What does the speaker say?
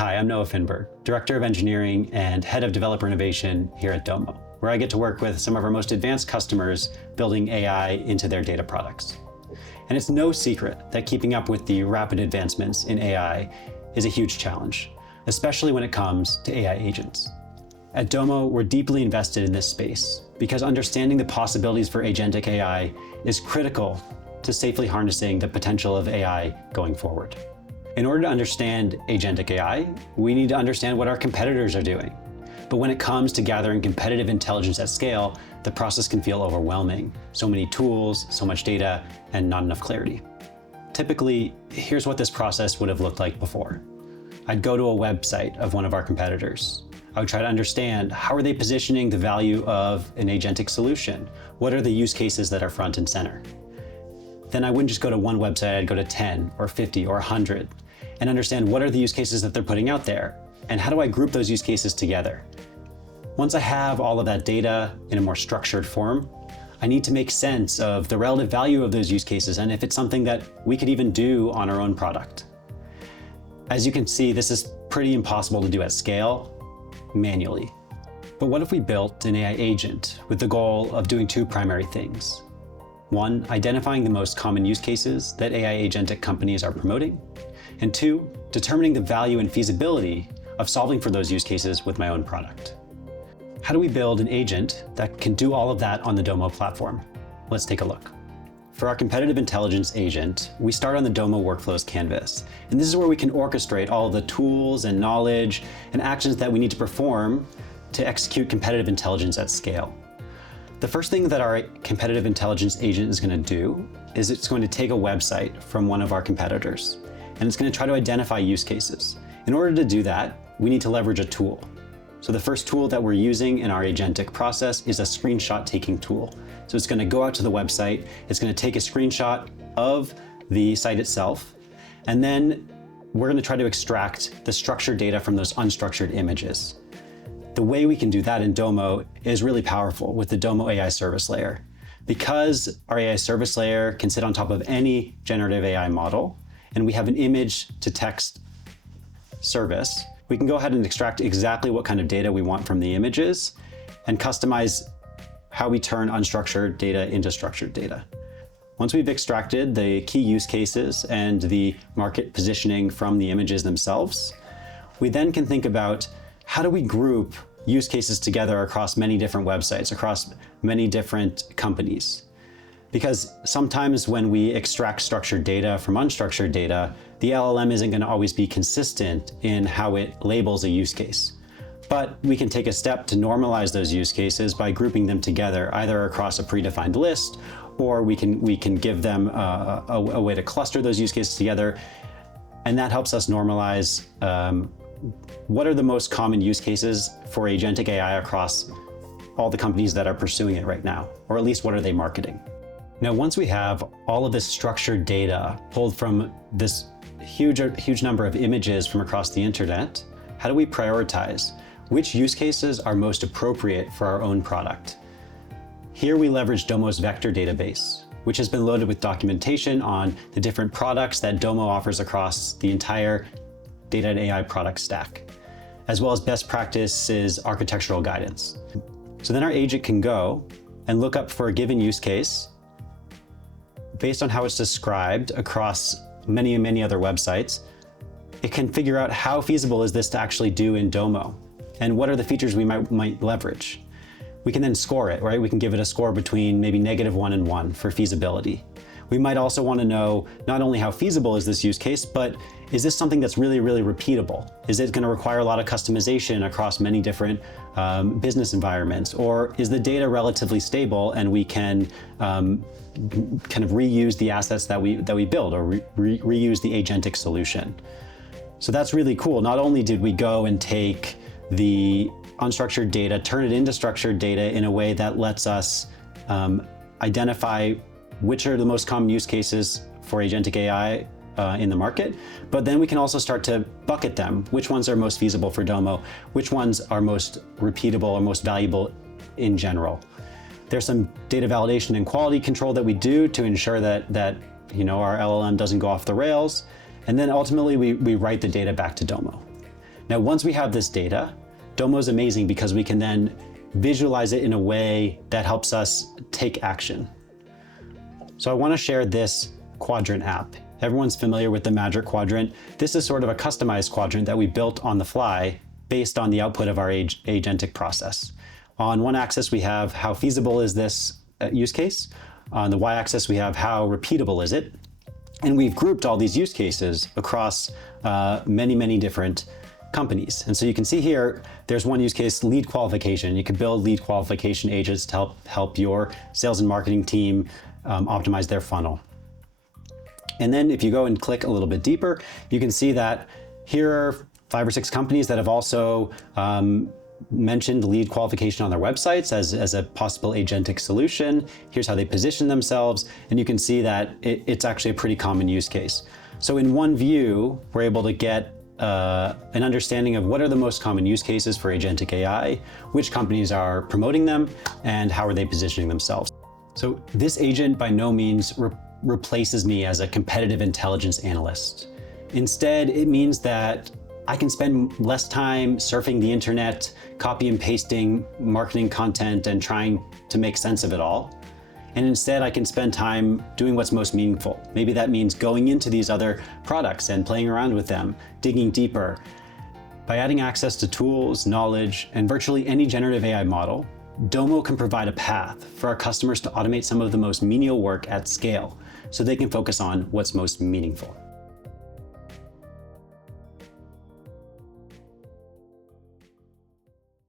Hi, I'm Noah Finberg, Director of Engineering and Head of Developer Innovation here at Domo, where I get to work with some of our most advanced customers building AI into their data products. And it's no secret that keeping up with the rapid advancements in AI is a huge challenge, especially when it comes to AI agents. At Domo, we're deeply invested in this space because understanding the possibilities for agentic AI is critical to safely harnessing the potential of AI going forward. In order to understand agentic AI, we need to understand what our competitors are doing. But when it comes to gathering competitive intelligence at scale, the process can feel overwhelming. So many tools, so much data, and not enough clarity. Typically, here's what this process would have looked like before. I'd go to a website of one of our competitors. I would try to understand how are they positioning the value of an agentic solution? What are the use cases that are front and center? Then I wouldn't just go to one website, I'd go to 10 or 50 or 100 and understand what are the use cases that they're putting out there and how do I group those use cases together. Once I have all of that data in a more structured form, I need to make sense of the relative value of those use cases and if it's something that we could even do on our own product. As you can see, this is pretty impossible to do at scale manually. But what if we built an AI agent with the goal of doing two primary things? One, identifying the most common use cases that AI agentic companies are promoting. And two, determining the value and feasibility of solving for those use cases with my own product. How do we build an agent that can do all of that on the Domo platform? Let's take a look. For our competitive intelligence agent, we start on the Domo Workflows canvas. And this is where we can orchestrate all of the tools and knowledge and actions that we need to perform to execute competitive intelligence at scale. The first thing that our competitive intelligence agent is going to do is it's going to take a website from one of our competitors, and it's going to try to identify use cases. In order to do that, we need to leverage a tool. So the first tool that we're using in our agentic process is a screenshot taking tool. So it's going to go out to the website, it's going to take a screenshot of the site itself, and then we're going to try to extract the structured data from those unstructured images. The way we can do that in Domo is really powerful with the Domo.AI service layer. Because our AI service layer can sit on top of any generative AI model, and we have an image to text service, we can go ahead and extract exactly what kind of data we want from the images and customize how we turn unstructured data into structured data. Once we've extracted the key use cases and the market positioning from the images themselves, we then can think about how do we group use cases together across many different websites, across many different companies? Because sometimes when we extract structured data from unstructured data, the LLM isn't going to always be consistent in how it labels a use case. But we can take a step to normalize those use cases by grouping them together, either across a predefined list, or we can give them a way to cluster those use cases together. And that helps us normalize what are the most common use cases for agentic AI across all the companies that are pursuing it right now, or at least what are they marketing? Now, once we have all of this structured data pulled from this huge number of images from across the internet, how do we prioritize which use cases are most appropriate for our own product? Here we leverage Domo's vector database, which has been loaded with documentation on the different products that Domo offers across the entire data and AI product stack, as well as best practices architectural guidance. So then our agent can go and look up for a given use case based on how it's described across many other websites. It can figure out how feasible is this to actually do in Domo and what are the features we might leverage. We can then score it, right? We can give it a score between maybe -1 and 1 for feasibility. We might also want to know not only how feasible is this use case, but is this something that's really repeatable? Is it going to require a lot of customization across many different business environments? Or is the data relatively stable and we can kind of reuse the assets that we build or reuse the agentic solution? So that's really cool. Not only did we go and take the unstructured data, turn it into structured data in a way that lets us identify which are the most common use cases for agentic AI in the market, but then we can also start to bucket them. Which ones are most feasible for Domo? Which ones are most repeatable or most valuable in general? There's some data validation and quality control that we do to ensure that our LLM doesn't go off the rails. And then ultimately we write the data back to Domo. Now, once we have this data, Domo is amazing because we can then visualize it in a way that helps us take action. So I want to share this quadrant app. Everyone's familiar with the Magic Quadrant. This is sort of a customized quadrant that we built on the fly based on the output of our agentic process. On one axis, we have how feasible is this use case. On the y-axis, we have how repeatable is it. And we've grouped all these use cases across many, many different companies. And so you can see here, there's one use case, lead qualification. You could build lead qualification agents to help your sales and marketing team optimize their funnel. And then if you go and click a little bit deeper, you can see that here are 5 or 6 companies that have also mentioned lead qualification on their websites as a possible agentic solution. Here's how they position themselves. And you can see that it's actually a pretty common use case. So in one view, we're able to get an understanding of what are the most common use cases for agentic AI, which companies are promoting them, and how are they positioning themselves. So this agent by no means replaces me as a competitive intelligence analyst. Instead, it means that I can spend less time surfing the internet, copy and pasting marketing content and trying to make sense of it all. And instead, I can spend time doing what's most meaningful. Maybe that means going into these other products and playing around with them, digging deeper. By adding access to tools, knowledge, and virtually any generative AI model, Domo can provide a path for our customers to automate some of the most menial work at scale so they can focus on what's most meaningful.